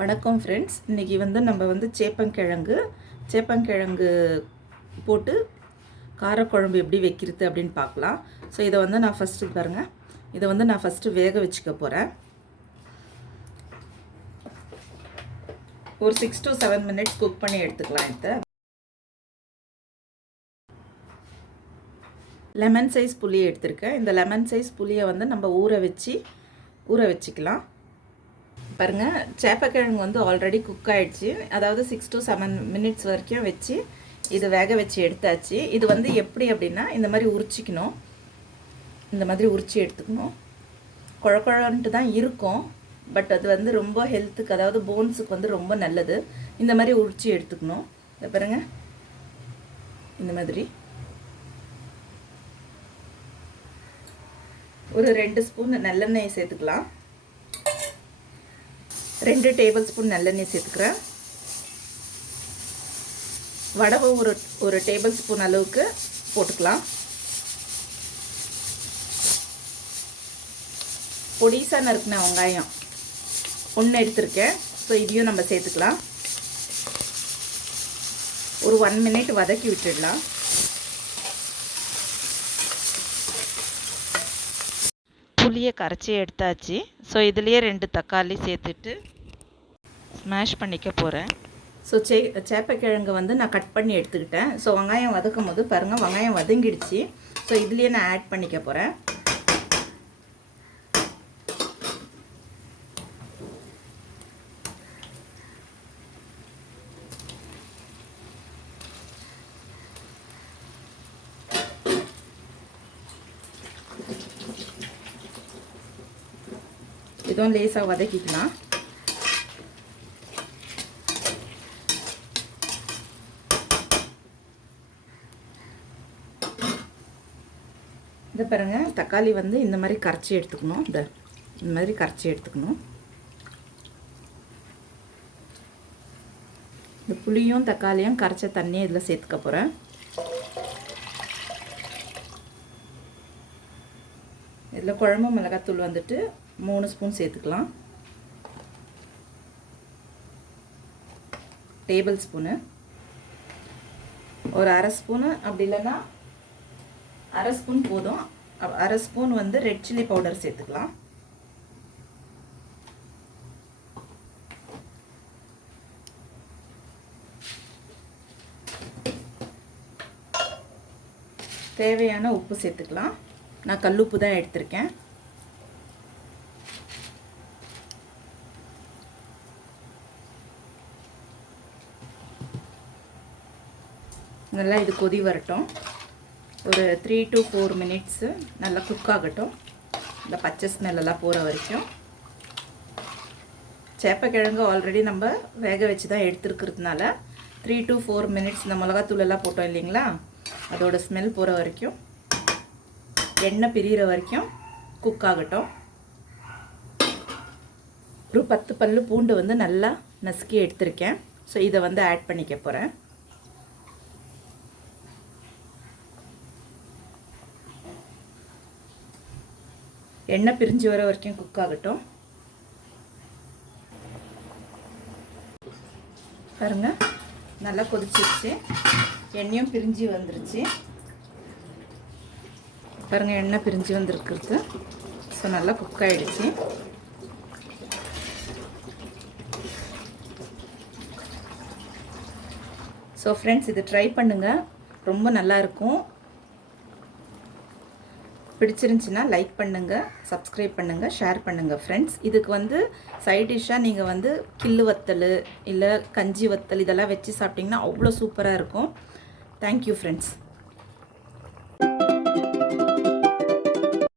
வணக்கம் ஃப்ரெண்ட்ஸ். இன்றைக்கி நம்ம சேப்பங்கிழங்கு போட்டு காரக்குழம்பு எப்படி வைக்கிறது அப்படின்னு பார்க்கலாம். ஸோ இதை நான் ஃபஸ்ட்டு பாருங்கள், இதை நான் ஃபஸ்ட்டு வேக வச்சுக்க போகிறேன். ஒரு 6 to 7 மினிட்ஸ் குக் பண்ணி எடுத்துக்கலாம். இதை லெமன் சைஸ் புளி எடுத்திருக்கேன். இந்த லெமன் சைஸ் புளியை நம்ம ஊற வச்சுக்கலாம். பாருங்கள், சேப்பக்கிழங்கு ஆல்ரெடி குக் ஆகிடுச்சு. அதாவது 6 to 7 மினிட்ஸ் வரைக்கும் வச்சு இது வேக வச்சு எடுத்தாச்சு. இது எப்படி அப்படின்னா, இந்த மாதிரி உரிச்சிக்கணும். இந்த மாதிரி உரிச்சி எடுத்துக்கணும். குழக்குழன்ட்டு தான் இருக்கும், பட் அது ரொம்ப ஹெல்த்துக்கு, அதாவது போன்ஸுக்கு ரொம்ப நல்லது. இந்த மாதிரி உரிச்சி எடுத்துக்கணும். இதை பாருங்கள், இந்த மாதிரி ஒரு 2 ஸ்பூன் நல்லெண்ணெய் சேர்த்துக்கலாம். 2 டேபிள் ஸ்பூன் நல்லெண்ணெய் சேர்த்துக்கிறேன். வடவை ஒரு டேபிள் ஸ்பூன் அளவுக்கு போட்டுக்கலாம். பொடிசாக நறுக்கின வெங்காயம் 1 எடுத்துருக்கேன். ஸோ இதையும் நம்ம சேர்த்துக்கலாம். ஒரு 1 மினிட் வதக்கி விட்டுடலாம். புளியை கரைச்சி எடுத்தாச்சு. ஸோ இதுலேயே 2 தக்காளி சேர்த்துட்டு ஸ்மாஷ் பண்ணிக்க போகிறேன். ஸோ சேப்பக்கிழங்கு நான் கட் பண்ணி எடுத்துக்கிட்டேன். ஸோ வெங்காயம் வதக்கும் போது பாருங்கள், வெங்காயம் வதங்கிடுச்சு. ஸோ இதுலேயே நான் ஆட் பண்ணிக்க போகிறேன். இதுவும் லேசாக வதக்கிக்கலாம். இதை பாருங்கள், தக்காளி இந்த மாதிரி கரைச்சி எடுத்துக்கணும். இந்த மாதிரி கரைச்சி எடுத்துக்கணும். இந்த புளியும் தக்காளியும் கரைச்ச தண்ணியை இதில் சேர்த்துக்க போகிறேன். இதில் குழம்பு மிளகாத்தூள் 3 ஸ்பூன் சேர்த்துக்கலாம். டேபிள் ஸ்பூனு ஒரு 1/2 ஸ்பூனு, அப்படி இல்லைன்னா 1/2 ஸ்பூன் போதும். 1/2 ஸ்பூன் ரெட் சில்லி பவுடர் சேர்த்துக்கலாம். தேவையான உப்பு சேர்த்துக்கலாம். நான் கல்லுப்பு தான் எடுத்திருக்கேன். நல்லா இது கொதி வரட்டும். ஒரு 3 to 4 மினிட்ஸு நல்லா குக் ஆகட்டும், இந்த பச்சை ஸ்மெல்லாம் போகிற வரைக்கும். சேப்பக்கிழங்கு ஆல்ரெடி நம்ம வேக வச்சு தான் எடுத்துருக்கிறதுனால 3 to 4 மினிட்ஸ் இந்த மிளகாத்தூள் எல்லாம் போட்டோம் இல்லைங்களா, அதோட ஸ்மெல் போகிற வரைக்கும், எண்ணெய் பிரிகிற வரைக்கும் குக் ஆகட்டும். ஒரு 10 பல்லு பூண்டு நல்லா நசுக்கி எடுத்திருக்கேன். ஸோ இதை ஆட் பண்ணிக்க போகிறேன். எண்ணெய் பிரிஞ்சு வர வரைக்கும் குக் ஆகட்டும். பாருங்க, நல்லா கொதிச்சிருச்சு, எண்ணெயும் பிரிஞ்சு வந்துருச்சு. பாருங்க, எண்ணெய் பிரிஞ்சு வந்துருக்குறது. ஸோ நல்லா குக் ஆகிடுச்சு. ஸோ ஃப்ரெண்ட்ஸ், இது ட்ரை பண்ணுங்கள், ரொம்ப நல்லாயிருக்கும். பிடிச்சிருந்துச்சின்னா லைக் பண்ணுங்கள், சப்ஸ்கிரைப் பண்ணுங்கள், ஷேர் பண்ணுங்கள் ஃப்ரெண்ட்ஸ். இதுக்கு சைட் டிஷ்ஷாக நீங்கள் கில்லு வத்தல் இல்லை கஞ்சி வத்தல் இதெல்லாம் வச்சு சாப்பிட்டிங்கன்னா அவ்வளோ சூப்பராக இருக்கும். Thank you friends.